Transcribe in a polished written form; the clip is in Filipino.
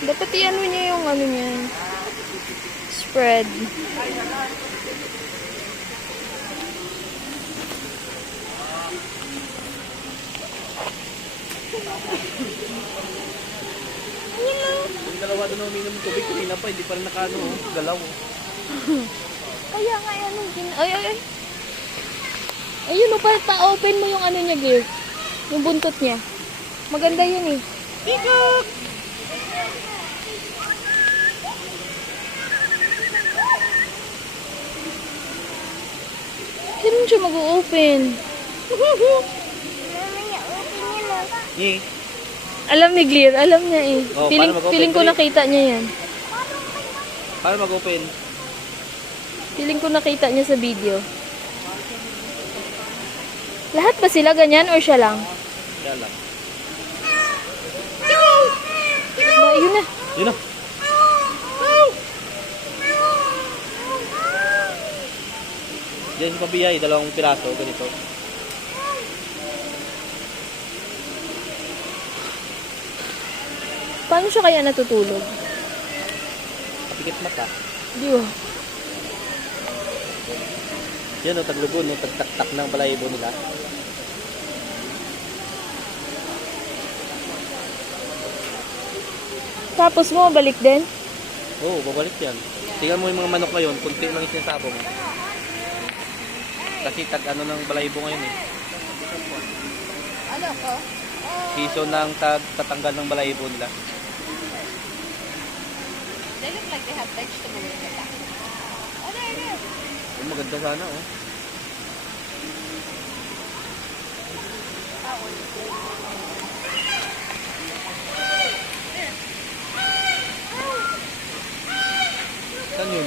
Dapat i-ano niya yung ano niya. Spread. Yung dalawa doon uminom ng tubig, kanina pa, hindi pa rin nakano, galaw. Kaya nga ano, ay. Ayun, pa-open mo yung ano niya, Gear. Yung buntot niya. Maganda yun eh. Peacock! Ganun siya mag-open. Eh, Alam ni Gear, alam niya eh. Oh, Feeling, paano mag-open, feeling ko Gear? nakita niya yan. paano mag-open? Feeling ko nakita niya sa video. Lahat ba sila ganyan or siya lang? Kaya lang. Yun na. Yun na. Diyan si Pabiyay, dalawang piraso, ganito. Paano siya kaya natutulog? Kapikit mata. Di ba? Yan o, taglugon, no, tagtaktak ng balahibo nila. Tapos mo, balik din? Oo, babalik yan. Tingnan mo yung mga manok ngayon, kunti lang yung sinasabong. Kasi tag ano ng balahibo ngayon eh. Ano ko? Piso ng tatanggal ng balahibo nila. They look like they have vegetable in the back. Oh, there it is. Oh, maganda sana oh. Saan yun?